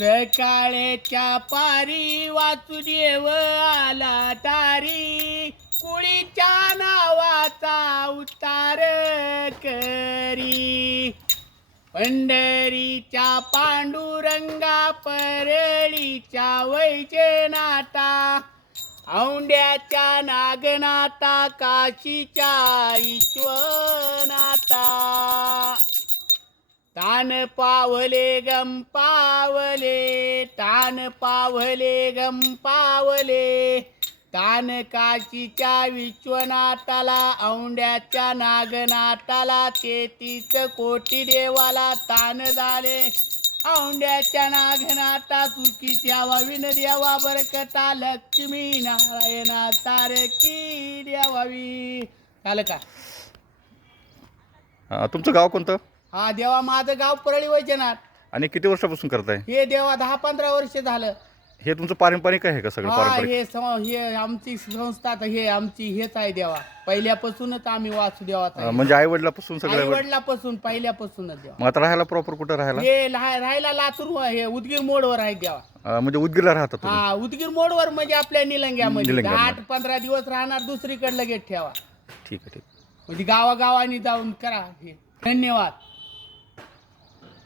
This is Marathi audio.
सकाळच्या पारी वासुदेव आला तारी. कुळीच्या नावाचा उतार करी. पंढरीच्या पांडुरंगा परळीच्या वैजनाथा औंड्याच्या नागनाथा काशीच्या ईश्वनाथा. तान पावले गम पावले तान पावले गम पावले. तान काशीच्या विश्वनाथाला औंड्याच्या नागनाथाला तेतीस कोटी देवाला तान झाले. औंड्याच्या नागनाथा सुखी द्यावा विन द्यावा बरकता लक्ष्मी नारायणा सारखी द्यावावी. झालं का? तुमचं गाव कोणतं? हा देवा माझं गाव परळी वैजनाथ. आणि किती वर्षापासून करताय? हे देवा दहा पंधरा वर्ष झालं. हे तुमचं पारंपरिक आहे का सगळं हा पारंपरिक? हे सं- हे आमची संस्था हे आमची हेच आहे देवा. पहिल्यापासूनच आम्ही वासुदेवाचा अं, म्हणजे आई वडिलापासून आई सगळं वडिलापासून पहिल्यापासूनच देवा. मग आता राहायला प्रॉपर कुठं राहायला? हे लहा- राहायला लातूर व- हे उदगीर मोडवर आहे देवा. अं, म्हणजे उदगीरला राहता तुम्ही? हा उदगीर मोडवर म्हणजे आपल्या निलंग्यामध्ये. निलंग्यामध्ये. आठ पंधरा दिवस राहणार दुसरीकडे लगेच ठेवा. ठीक आहे ठीक म्हणजे गावागावानी जाऊन करा हे. धन्यवाद.